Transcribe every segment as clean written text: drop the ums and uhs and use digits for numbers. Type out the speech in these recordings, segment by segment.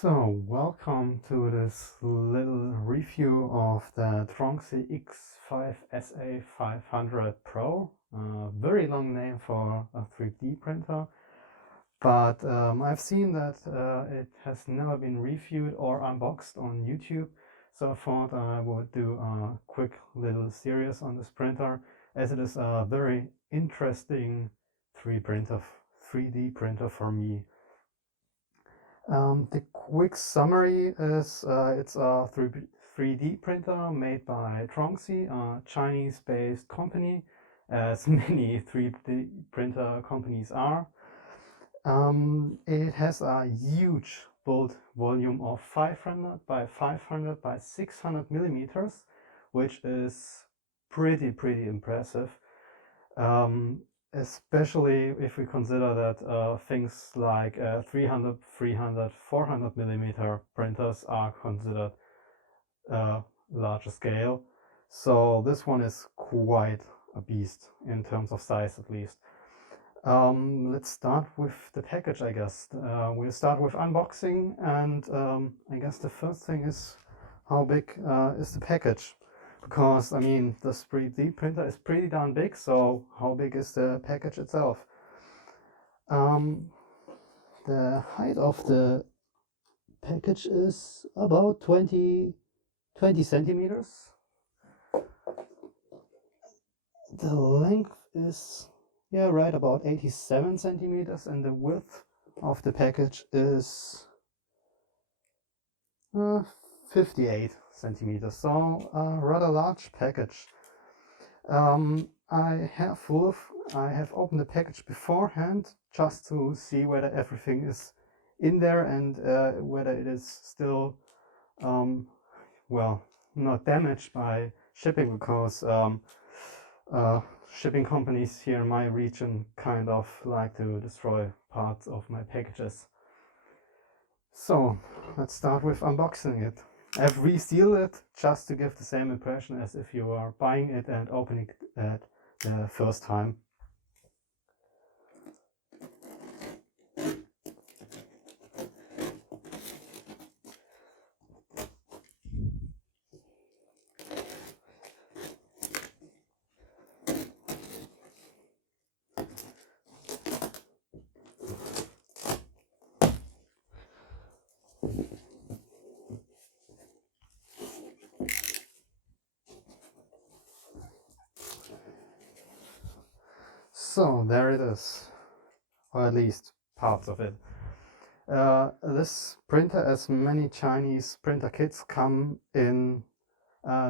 So, welcome to this little review of the Tronxy X5SA 500 Pro. Very long name for a 3D printer, but I've seen that it has never been reviewed or unboxed on YouTube, so I thought I would do a quick little series on this printer, as it is a very interesting 3D printer for me. The quick summary is it's a 3D printer made by Tronxy, a Chinese-based company, as many 3D printer companies are. It has a huge build volume of 500 by 500 by 600 millimeters, which is pretty impressive. Especially if we consider that things like 300, 400 millimeter printers are considered larger scale. So this one is quite a beast in terms of size, at least. Let's start with the package, I guess. We'll start with unboxing, and I guess the first thing is how big is the package? Because, I mean, the 3D printer is pretty darn big, so how big is the package itself? The height of the package is about 20 centimeters. The length is, yeah, right about 87 centimeters, and the width of the package is 58 centimeters, so a rather large package. I have opened the package beforehand just to see whether everything is in there and whether it is still well, not damaged by shipping, because shipping companies here in my region kind of like to destroy parts of my packages. So let's start with unboxing it. I've resealed it just to give the same impression as if you are buying it and opening it the first time. So there it is, or at least parts of it. This printer, as many Chinese printer kits, come in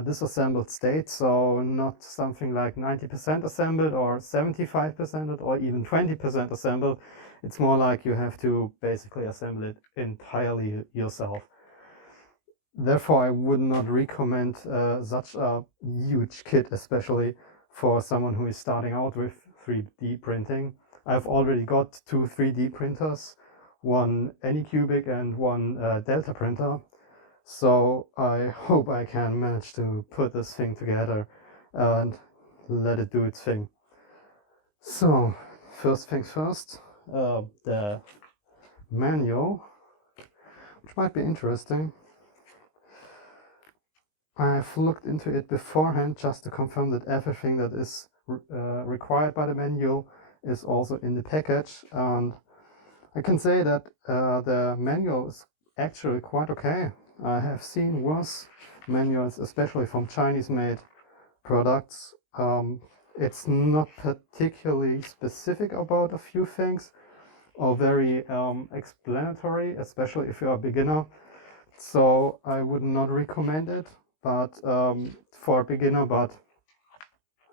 disassembled state, so not something like 90% assembled or 75% or even 20% assembled. It's more like you have to basically assemble it entirely yourself. Therefore, I would not recommend such a huge kit, especially for someone who is starting out with 3D printing. I've already got two 3D printers, one Anycubic and one Delta printer. So I hope I can manage to put this thing together and let it do its thing. So first things first, the manual, which might be interesting. I've looked into it beforehand just to confirm that everything that is required by the manual is also in the package, and I can say that the manual is actually quite okay. I have seen worse manuals, especially from Chinese-made products. It's not particularly specific about a few things or very explanatory, especially if you're a beginner. So I would not recommend it, but for a beginner. But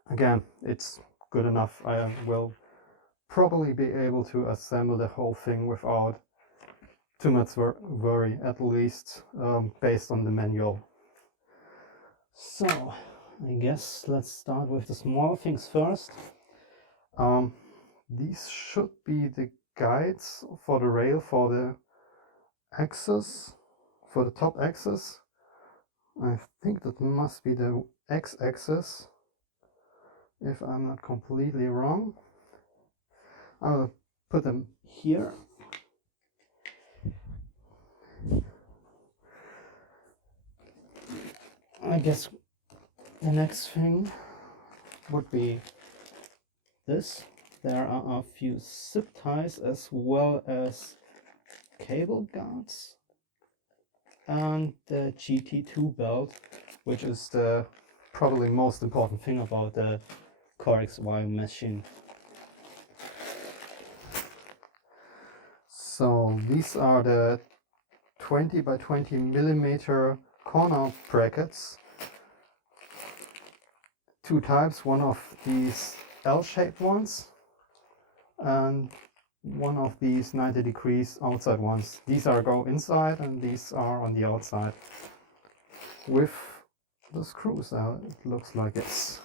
again, it's good enough. I will probably be able to assemble the whole thing without too much worry, at least based on the manual. So I guess let's start with the small things first. These should be the guides for the rail for the axis, for the top axis. I think that must be the x-axis, if I'm not completely wrong. I'll put them here. I guess the next thing would be this. There are a few zip ties as well as cable guards and the GT2 belt, which is the probably most important thing about the Core XY machine. So these are the 20 by 20 millimeter corner brackets. Two types, one of these L-shaped ones and one of these 90 degrees outside ones. These are go inside and these are on the outside with the screws. It looks like this.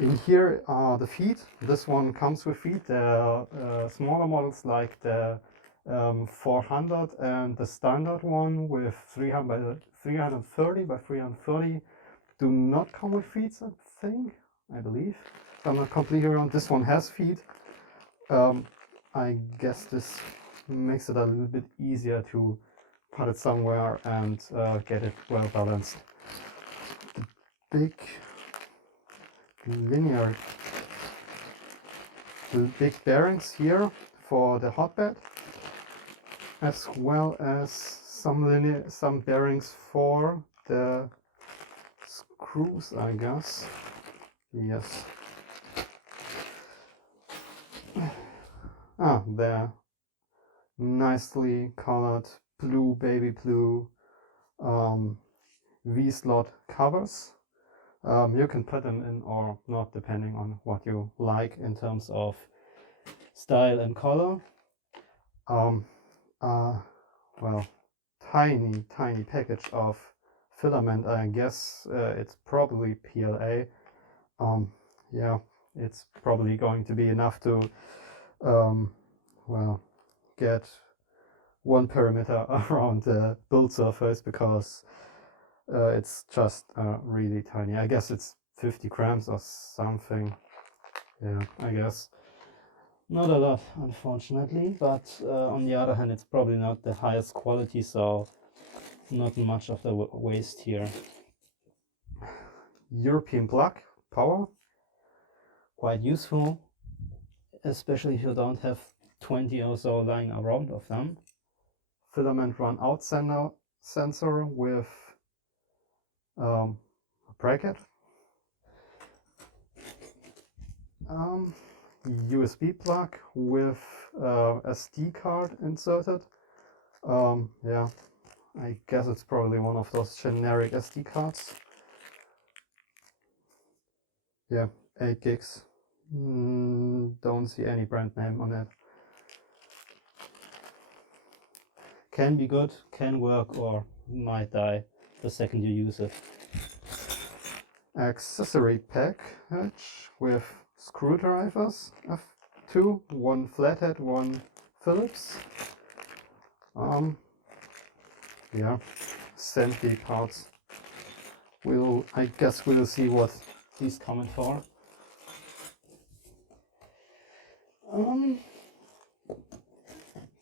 In here are the feet. This one comes with feet. The smaller models like the 400 and the standard one with 330 by 330 do not come with feet, I believe. I'm not completely wrong. This one has feet. I guess this makes it a little bit easier to put it somewhere and get it well balanced. The big linear, the big bearings here for the hotbed, as well as some bearings for the screws, I guess. Yes. They're nicely colored blue, baby blue V-slot covers. You can put them in or not, depending on what you like in terms of style and color. Well, tiny package of filament. I guess it's probably PLA. Yeah, it's probably going to be enough to well, get one perimeter around the build surface, because it's just really tiny. I guess it's 50 grams or something. Yeah, I guess. Not a lot, unfortunately, but on the other hand, it's probably not the highest quality, so not much of the waste here. European plug power, quite useful, especially if you don't have 20 or so lying around of them. Filament run out sensor with a bracket. USB plug with SD card inserted. Yeah, I guess it's probably one of those generic SD cards. Yeah, 8 gigs. Don't see any brand name on it. Can be good, can work, or might die the second you use it. Accessory package with screwdrivers, F2, one flathead, one Phillips. Yeah, assembly parts. I guess we'll see what he's coming for.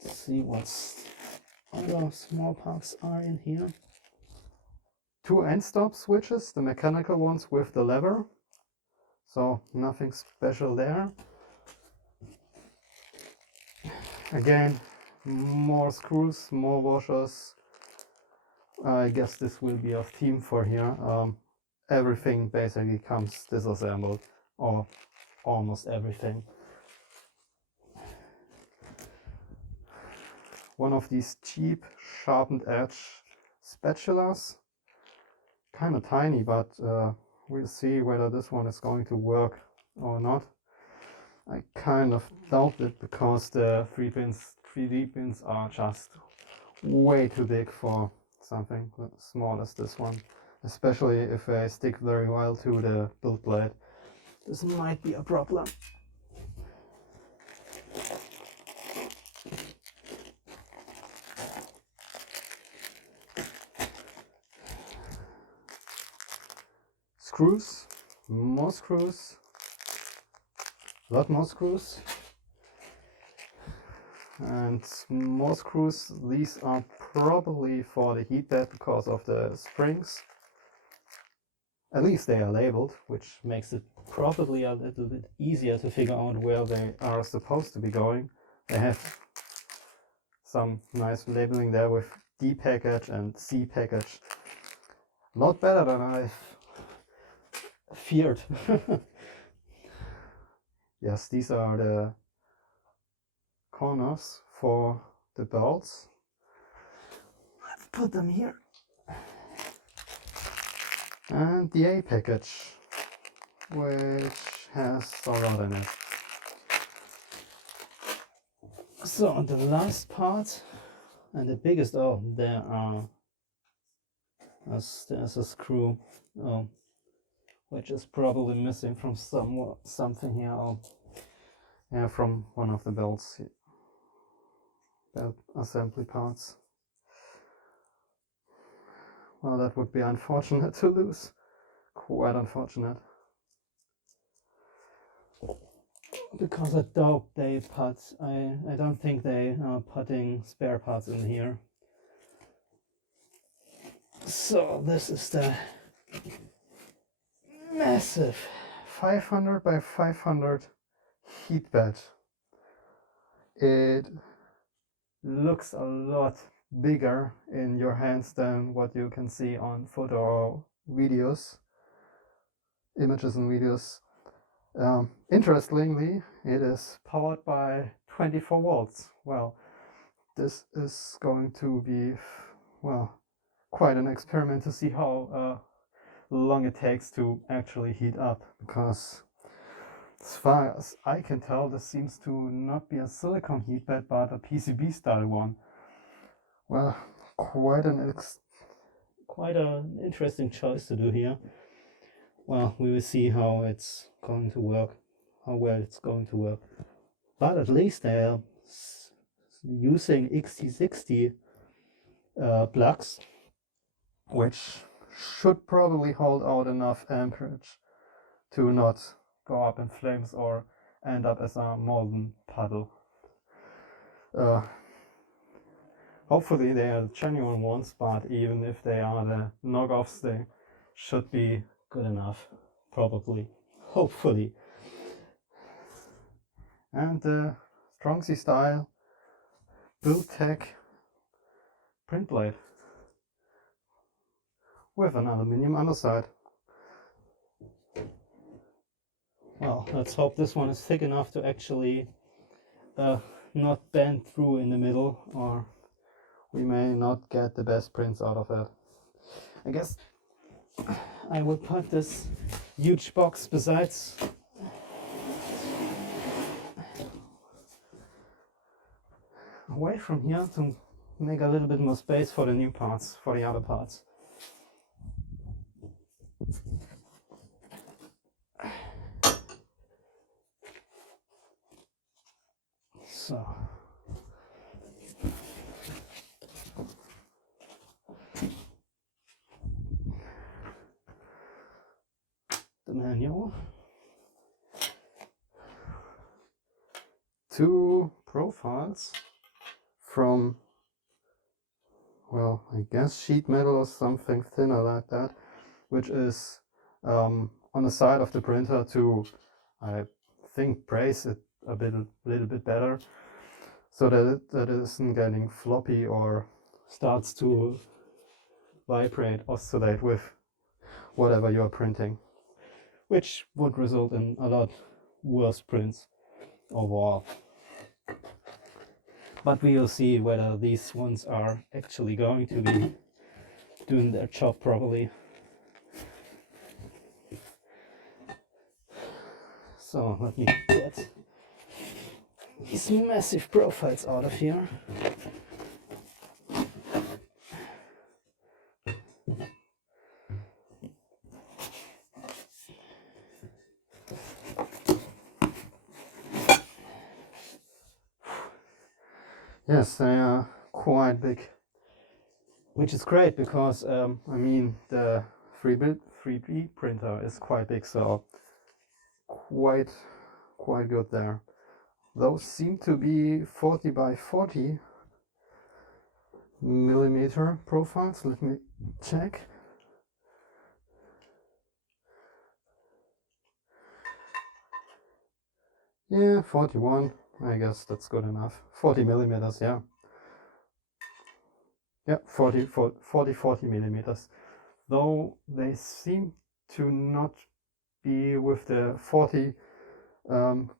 Let's see what other small parts are in here. Two end stop switches, the mechanical ones with the lever. So nothing special there. Again, more screws, more washers. I guess this will be a theme for here. Everything basically comes disassembled, or almost everything. One of these cheap sharpened edge spatulas, kind of tiny, but we'll see whether this one is going to work or not. I kind of doubt it, because the 3D pins are just way too big for something as small as this one, especially if they stick very well to the build blade. This might be a problem. Screws, more screws, a lot more screws. and more screws. These are probably for the heat bed because of the springs. At least they are labeled, which makes it probably a little bit easier to figure out where they are supposed to be going. They have some nice labeling there with D package and C package. A lot better than I feared. Yes, these are the corners for the belts. Let's put them here. And the A package, which has a lot in it. So the last part and the biggest, oh, there's a screw, oh, which is probably missing from something here, oh, yeah, from one of the belts, belt assembly parts. Well, that would be unfortunate to lose, quite unfortunate. Because I doubt they put, I don't think they are putting spare parts in here. So this is the massive 500 by 500 heat bed. It looks a lot bigger in your hands than what you can see on photo or videos, images and videos. Interestingly, it is powered by 24 volts. Well, this is going to be, well, quite an experiment to see how long it takes to actually heat up, because as far as I can tell, this seems to not be a silicone heat bed but a PCB style one. Well, quite an interesting choice to do here. Well, we will see how it's going to work, how well it's going to work. But at least they are using XT60 plugs, which should probably hold out enough amperage to not go up in flames or end up as a molten puddle. Hopefully they are the genuine ones, but even if they are the knockoffs, they should be good enough, probably, hopefully. And the Tronxy style build-tech print blade with an aluminium underside. Well, let's hope this one is thick enough to actually not bend through in the middle, or we may not get the best prints out of it. I guess I will put this huge box besides away from here to make a little bit more space for the new parts, for the other parts. So the manual, 2 profiles from, well, I guess sheet metal or something thinner like that, which is on the side of the printer to, I think, brace it a little bit better, so that it isn't getting floppy or starts to vibrate, oscillate with whatever you're printing, which would result in a lot worse prints overall. But we will see whether these ones are actually going to be doing their job properly. So let me get these massive profiles out of here. Yes, they are quite big, which is great because I mean the 3D printer is quite big, so quite good there. Those seem to be 40 by 40 millimeter profiles. Let me check. Yeah, 41. I guess that's good enough. 40 millimeters, yeah. Yeah, 40 millimeters. Though they seem to not be with the 40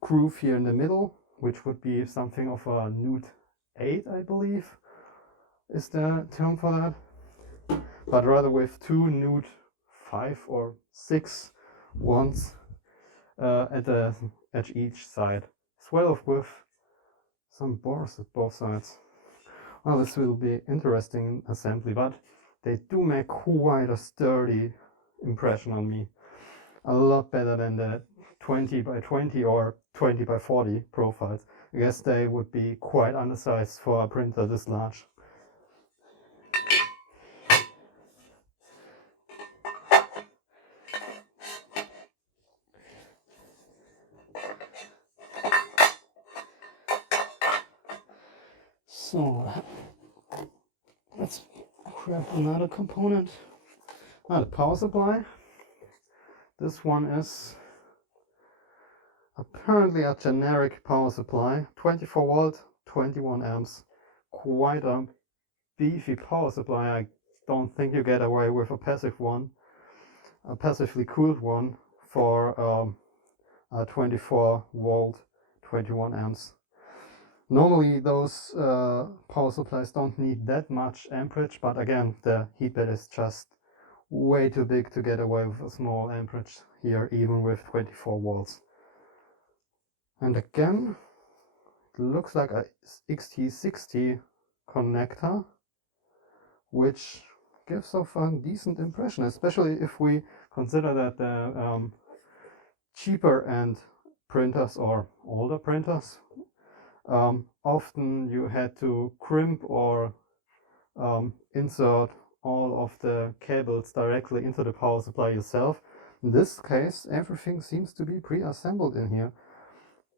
groove here in the middle, which would be something of a nude 8, I believe, is the term for that. But rather with 2 nude 5 or 6 ones at each side, as well with some bores at both sides. Well, this will be interesting assembly, but they do make quite a sturdy impression on me. A lot better than the 20 by 20 or 20 by 40 profiles. I guess they would be quite undersized for a printer this large. So let's grab another component. The power supply. This one is apparently a generic power supply, 24 volt, 21 amps. Quite a beefy power supply. I don't think you get away with a passive one, a passively cooled one for a 24 volt, 21 amps. Normally those power supplies don't need that much amperage, but again, the heat bed is just way too big to get away with a small amperage here, even with 24 volts. And again, it looks like a XT60 connector, which gives off a decent impression, especially if we consider that the cheaper end printers or older printers, often you had to crimp or insert all of the cables directly into the power supply yourself. In this case, everything seems to be pre-assembled in here.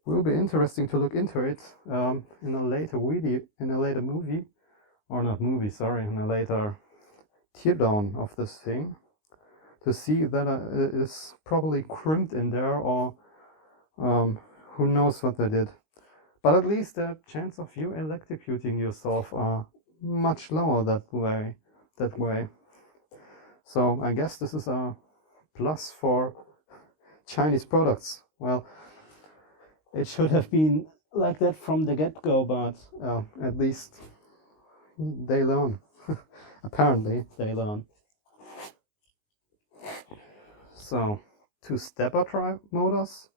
Will be interesting to look into it in a later video, in a later movie, or not movie, sorry, in a later teardown of this thing, to see that it is probably crimped in there, or who knows what they did. But at least the chance of you electrocuting yourself are much lower that way. So I guess this is a plus for Chinese products. Well, it should have been like that from the get-go, but at least they learn. Apparently they learn. So 2 stepper drive motors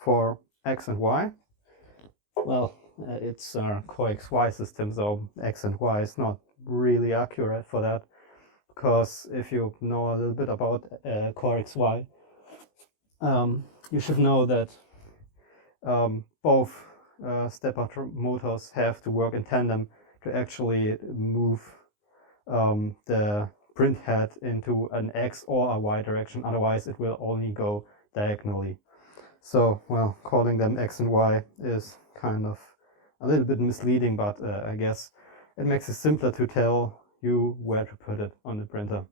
for X and Y. Well, it's a Core XY system, so X and Y is not really accurate for that, because if you know a little bit about Core XY, you should know that both stepper motors have to work in tandem to actually move the print head into an X or a Y direction, otherwise it will only go diagonally. So, well, calling them X and Y is kind of a little bit misleading, but I guess it makes it simpler to tell you where to put it on the printer.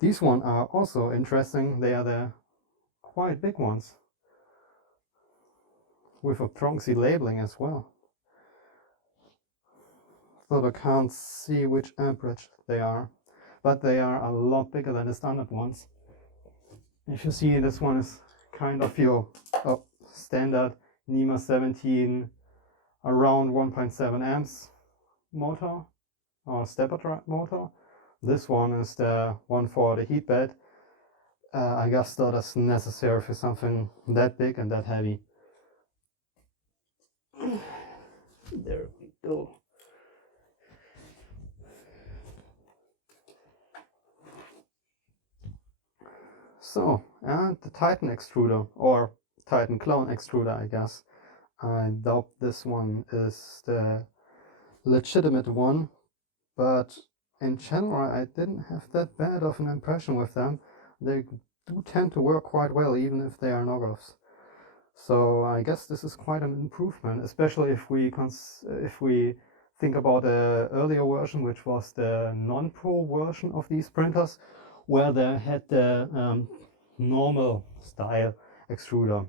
These ones are also interesting. They are the quite big ones with a Tronxy labeling as well. So I can't see which amperage they are, but they are a lot bigger than the standard ones. If you see, this one is kind of your standard NEMA 17 around 1.7 amps motor or stepper drive motor. This one is the one for the heat bed. I guess that is necessary for something that big and that heavy. There we go. So, and the Titan extruder, or Titan clone extruder, I guess. I doubt this one is the legitimate one, but in general I didn't have that bad of an impression with them. They do tend to work quite well, even if they are knockoffs. So I guess this is quite an improvement, especially if we think about the earlier version, which was the non-pro version of these printers, where they had the normal style extruder.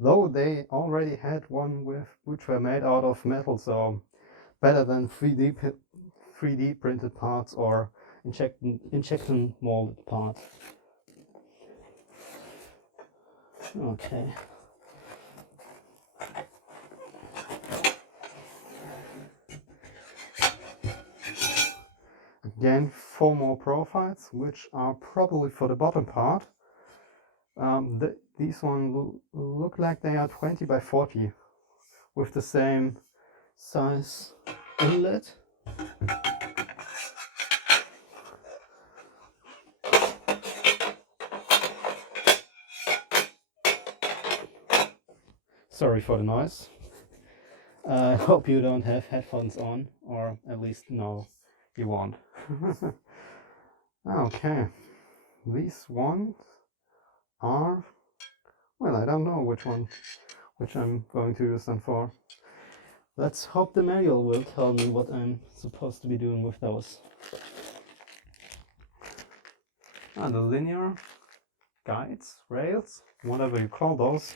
Though they already had one which were made out of metal, so better than 3D printed parts or injection molded parts. Okay. Again, 4 more profiles, which are probably for the bottom part. These ones look like they are 20 by 40 with the same size inlet. Sorry for the noise. I hope you don't have headphones on, or at least no, you won't. Okay, these ones are, well, I don't know which I'm going to use them for. Let's hope the manual will tell me what I'm supposed to be doing with those. The linear guides, rails, whatever you call those,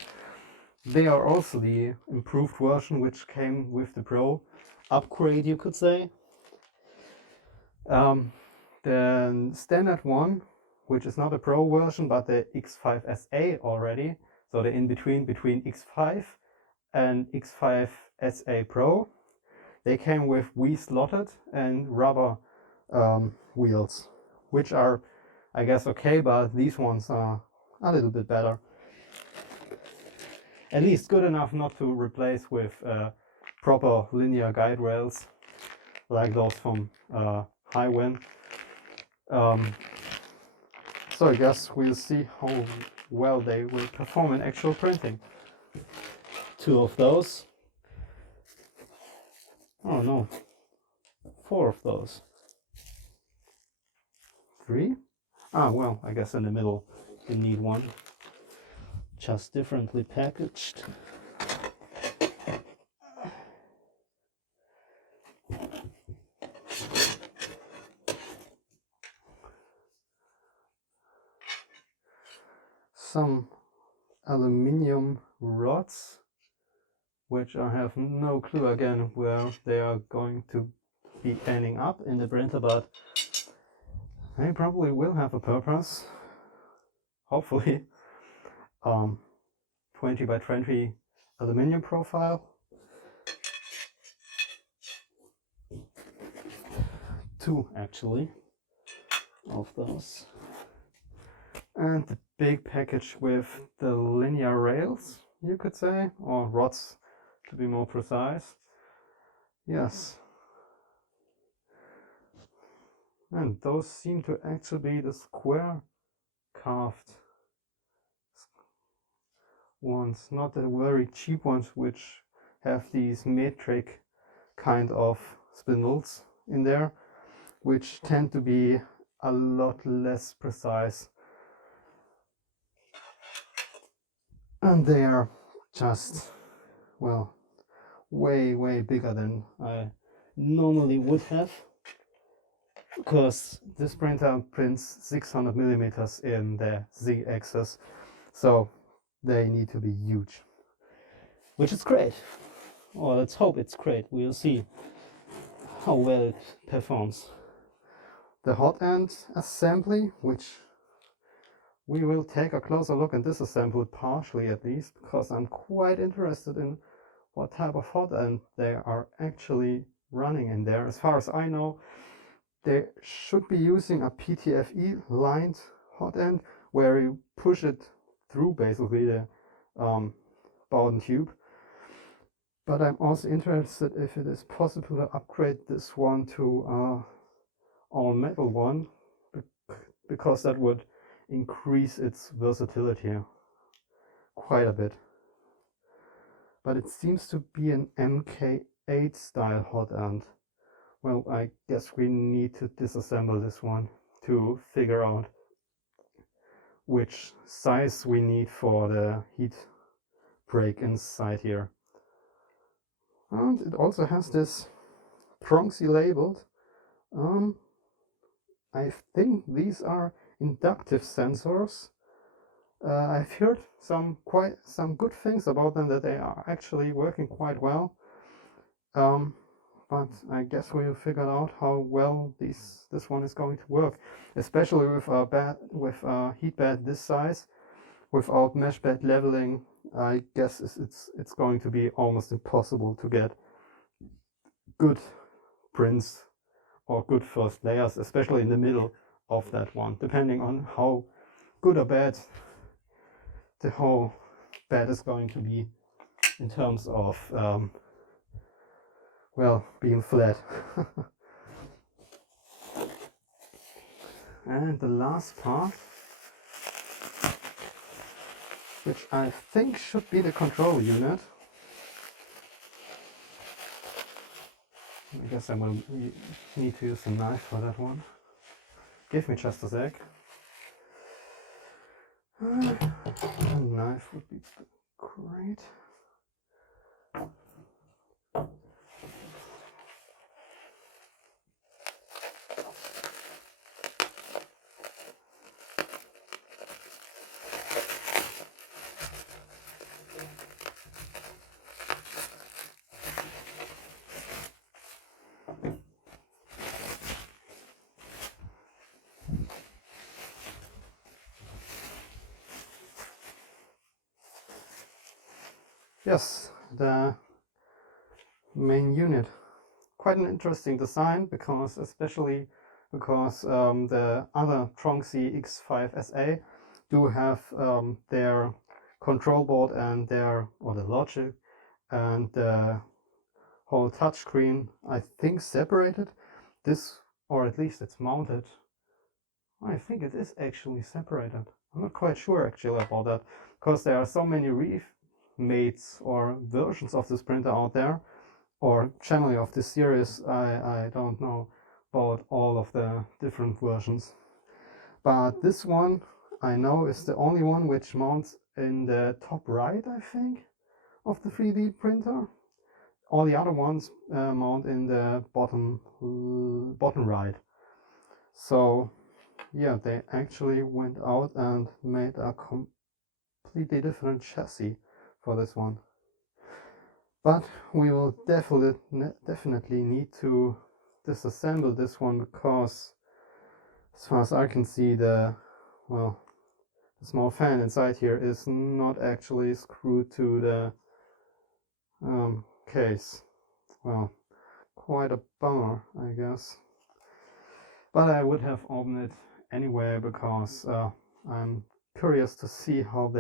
they are also the improved version which came with the Pro upgrade, you could say. The standard one, which is not a Pro version, but the X5SA already, so the in-between between X5 and X5SA Pro, they came with V-slotted and rubber wheels, which are, I guess, okay, but these ones are a little bit better. At least good enough not to replace with proper linear guide rails like those from Highwind. So I guess we'll see how well they will perform in actual printing. 2 of those. Oh no, 4 of those. 3? Well, I guess in the middle you need one. Just differently packaged. Some aluminium rods, which I have no clue again where they are going to be ending up in the printer, but they probably will have a purpose, hopefully. 20 by 20 aluminium profile. 2 actually of those. And the big package with the linear rails, you could say, or rods to be more precise. Yes. And those seem to actually be the square carved ones, not the very cheap ones which have these metric kind of spindles in there, which tend to be a lot less precise. And they are just, well, way bigger than I normally would have, because this printer prints 600 millimeters in the Z-axis, so they need to be huge, which is great. Or let's hope it's great. We'll see how well it performs. The hot end assembly, which we will take a closer look and disassemble partially at least, because I'm quite interested in what type of hot end they are actually running in there. As far as I know, they should be using a PTFE lined hot end where you push it through basically the Bowden tube. But I'm also interested if it is possible to upgrade this one to all metal one, because that would increase its versatility quite a bit. But it seems to be an MK8 style hot end. Well, I guess we need to disassemble this one to figure out which size we need for the heat break inside here. And it also has this Tronxy labeled. I think these are inductive sensors. I've heard some good things about them, that they are actually working quite well. But I guess we'll figure out how well this one is going to work, especially with a heat bed this size, without mesh bed leveling. I guess it's going to be almost impossible to get good prints or good first layers, especially in the middle of that one, depending on how good or bad the whole bed is going to be in terms of well, being flat. And the last part, which I think should be the control unit. I guess I will need to use a knife for that one. Give me just a sec. A knife would be great. Yes, the main unit. Quite an interesting design, especially because the other Tronxy X5SA do have their control board and the logic and the whole touchscreen, I think, separated. This, or at least it's mounted. I think it is actually separated. I'm not quite sure actually about that, because there are so many mates or versions of this printer out there, or generally of this series. I don't know about all of the different versions, but this one I know is the only one which mounts in the top right, I think, of the 3D printer. All the other ones mount in the bottom right. So yeah, they actually went out and made a completely different chassis for this one. But we will definitely need to disassemble this one, because as far as I can see, the small fan inside here is not actually screwed to the case. Well, quite a bummer, I guess. But I would have opened it anyway, because I'm curious to see how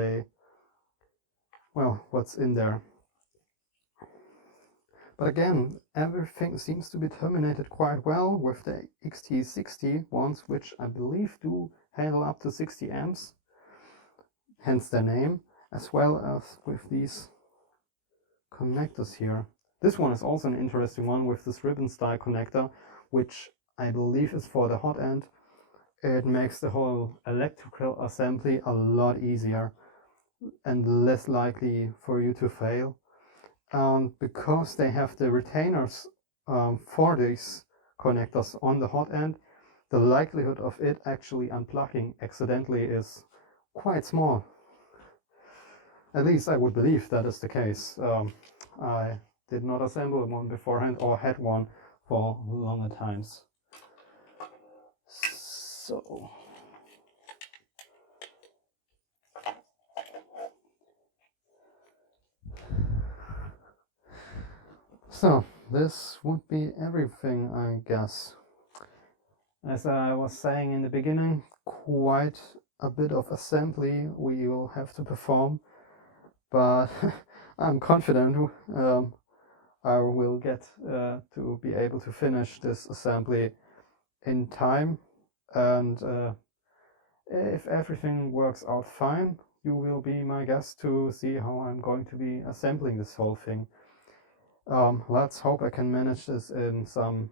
what's in there. But again, everything seems to be terminated quite well with the XT60 ones, which I believe do handle up to 60 amps, hence their name, as well as with these connectors here. This one is also an interesting one with this ribbon style connector, which I believe is for the hot end. It makes the whole electrical assembly a lot easier and less likely for you to fail. Because they have the retainers for these connectors on the hot end, the likelihood of it actually unplugging accidentally is quite small. At least I would believe that is the case. I did not assemble one beforehand, or had one for longer times. So this would be everything, I guess. As I was saying in the beginning, quite a bit of assembly we will have to perform, but I'm confident I will get to be able to finish this assembly in time, and if everything works out fine, you will be my guest to see how I'm going to be assembling this whole thing. Let's hope I can manage this in some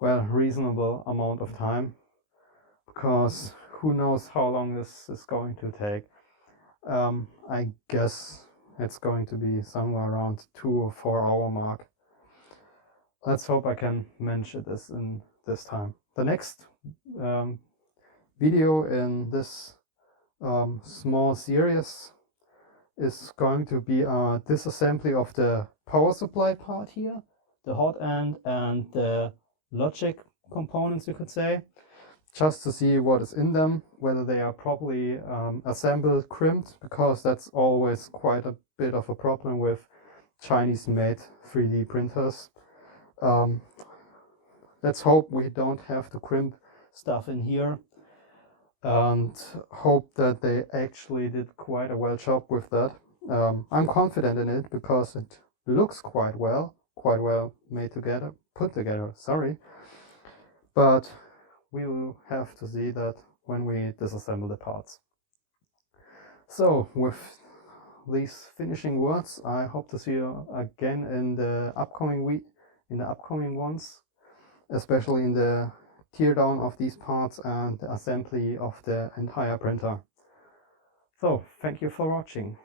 reasonable amount of time, because who knows how long this is going to take. I guess it's going to be somewhere around 2 or 4 hour mark. Let's hope I can manage this in this time. The next video in this small series is going to be a disassembly of the power supply part here, the hot end and the logic components, you could say, just to see what is in them, whether they are properly assembled, crimped, because that's always quite a bit of a problem with Chinese made 3D printers. Let's hope we don't have to crimp stuff in here, and hope that they actually did quite a well job with that. I'm confident in it because it looks quite well made together, put together, sorry. But we will have to see that when we disassemble the parts. So with these finishing words, I hope to see you again in the upcoming week, in the upcoming ones, especially in the teardown of these parts and the assembly of the entire printer. So thank you for watching.